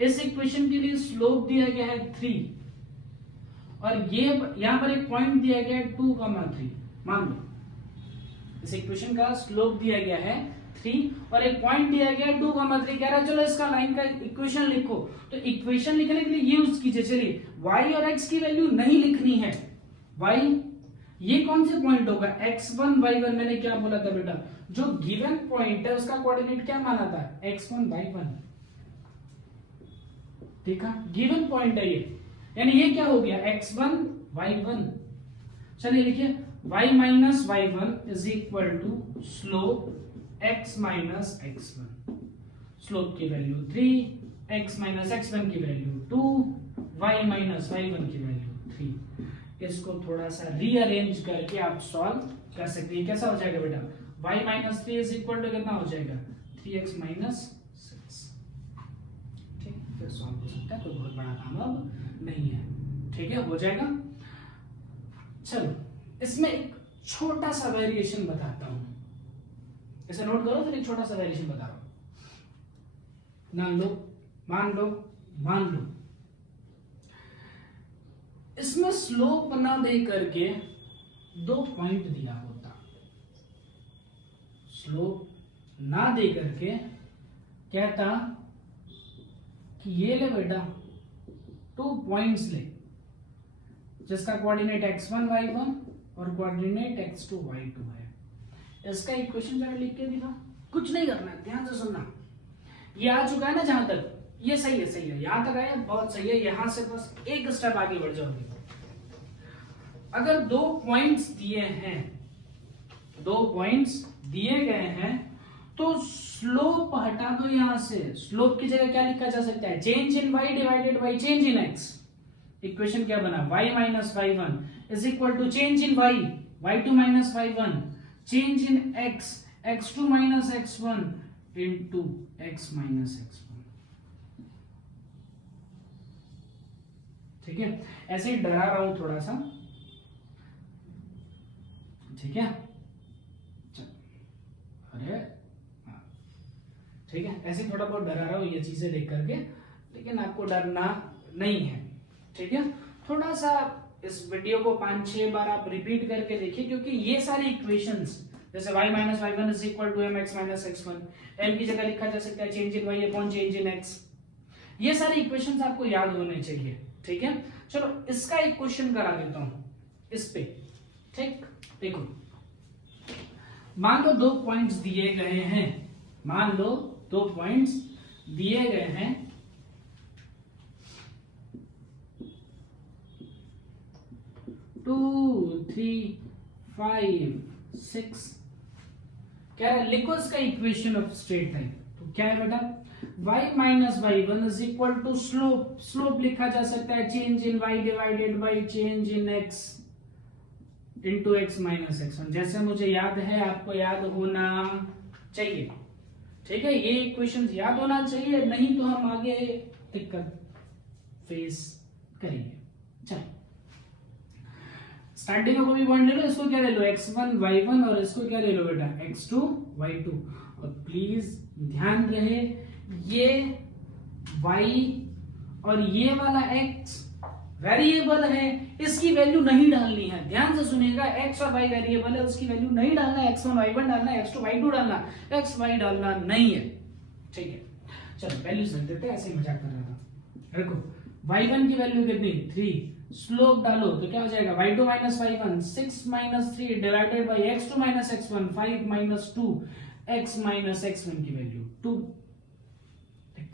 इस इक्वेशन के लिए स्लोप दिया गया है 3 और ये यहां पर एक पॉइंट दिया गया है 2,3। मान लो इस इक्वेशन का स्लोप दिया गया है 3 और एक पॉइंट दिया गया है 2,3, कह रहा है चलो इसका लाइन का इक्वेशन लिखो, तो इक्वेशन लिखने के लिए ये यूज कीजिए। चलिए y और x की वैल्यू नहीं लिखनी है, y ये कौन से पॉइंट होगा x1 y1, मैंने क्या बोला था बेटा, जो गिवन पॉइंट है उसका कोऑर्डिनेट क्या माना था x1 y1, देखा गिवन पॉइंट है ये, यानी ये क्या हो गया x1 y1। चलिए लिखिए y minus y1 is equal to slope x minus x1, slope की वैल्यू 3, x माइनस x1 की वैल्यू 2, y माइनस y1 की वैल्यू 3। इसको थोड़ा सा रीअरेंज करके आप सॉल्व कर सकते हैं। कैसा हो जाएगा बेटा, y minus 3 is equal to कितना हो जाएगा 3x माइनस 6। ठीक, फिर सॉल्व हो सकता है, कोई बहुत बड़ा काम अब नहीं है। ठीक है, हो जाएगा। चलो इसमें एक छोटा सा वेरिएशन बताता हूं, इसे नोट करो, फिर एक छोटा सा वेरिएशन बता रहा हूं। मान लो इसमें स्लोप ना दे करके 2 पॉइंट दिया होता, स्लोप ना दे करके कहता कि ये ले बेटा 2 पॉइंट्स ले, जिसका कोऑर्डिनेट x1 y1 और कोऑर्डिनेट x2 y2 है। इसका इक्वेशन जरा लिख के दिखा, कुछ नहीं करना, ध्यान से सुनना। ये आ चुका है ना, जहां तक ये सही है, यहां तक आया बहुत सही है, यहां से बस एक स्टेप आगे बढ़ जाओगे। अगर 2 पॉइंट्स दिए हैं, 2 पॉइंट्स दिए गए हैं, तो स्लोप हटा दो यहां से। स्लोप की जगह क्या लिखा जा सकता है, change in y divided by change in x। Equation क्या बना, y minus y1 is equal to change in y, y2 minus y1, change in x, x2 minus x1 into x minus x1। ठीक है, ऐसे ही डरा रहा हूं थोड़ा सा, ठीक है, अरे ठीक है, ऐसे थोड़ा बहुत डरा रहा हूं ये चीजें देख करके, लेकिन आपको डरना नहीं है। ठीक है, थोड़ा सा इस वीडियो को 5-6 बार आप रिपीट करके देखिए, क्योंकि ये सारी इक्वेशंस जैसे y minus y1 is equal to mx minus x1, m की जगह लिखा जा सकता है change in y upon change in x, ये सारी इक्वेशंस आपको याद होने चाहिए। ठीक है, चलो इसका एक क्वेश्चन करा देता हूं इस पे। ठीक, देखो मान लो 2 पॉइंट्स दिए गए हैं, मान लो 2 पॉइंट्स दिए गए हैं, 2 3 5 6, क्या है, लिखो इसका इक्वेशन ऑफ स्ट्रेट लाइन। तो क्या है बेटा, y minus y one is equal to slope, slope लिखा जा सकता है change in y divided by change in x into x minus x one, जैसे मुझे याद है आपको याद होना चाहिए, ठीक है, ये इक्वेशन याद होना चाहिए, नहीं तो हम आगे दिक्कत फेस करेंगे। चलो स्टार्टिंग में कोई भी पॉइंट ले लो, इसको क्या ले लो x1 y1 और इसको क्या ले लो बेटा x2 y2, और प्लीज ध्यान रहे ये y और ये वाला x वेरिएबल है, इसकी वैल्यू नहीं डालनी है, ध्यान से सुनिएगा, x और y वेरिएबल है, उसकी वैल्यू नहीं डालना है, x1 y1 डालना है, x2 y2 डालना, x y डालना नहीं है, ठीक है। चलो वैल्यूज रख देते हैं, ऐसे ही मजाक कर रहा था। देखो y1 की वैल्यू कितनी 3, स्लोप डालो तो क्या हो जाएगा y2 minus y1 6 minus 3 divided by x2 minus x1 5 minus 2 x minus x1 की वैल्यू 2,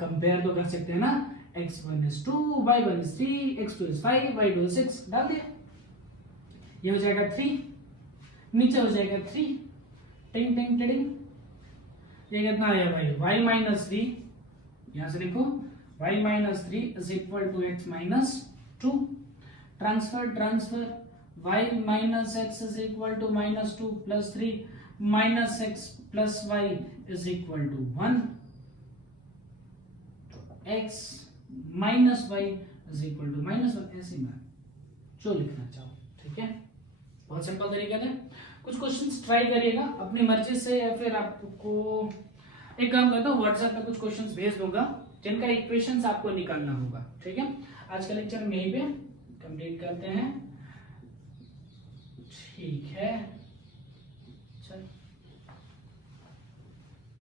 कंपेयर तो कर सकते हैं ना, x1 is 2 y1 is 3 x2 is 5 y2 is 6, डाल दिया, ये हो जाएगा 3, नीचे हो जाएगा 3, टिंग टिंग टिंग, ये कितना आया भाई y माइनस 3, यहां से लिखो y minus 3 is equal to x minus 2, transfer y minus x is equal to minus 2 plus 3 minus x plus y is equal to 1, x minus y is equal to minus 1, ऐसे मैं जो लिखना चाहो, ठीक है, बहुत सिंपल तरीका है। कुछ क्वेश्चंस ट्राई करिएगा अपनी मर्जी से, या फिर आपको एक काम करता हूँ व्हाट्सएप पे कुछ क्वेश्चंस भेज दूंगा जिनका इक्वेशंस आपको निकालना होगा, ठीक है। आज का लेक्चर हम यहीं पे कंप्लीट करते हैं, ठीक है।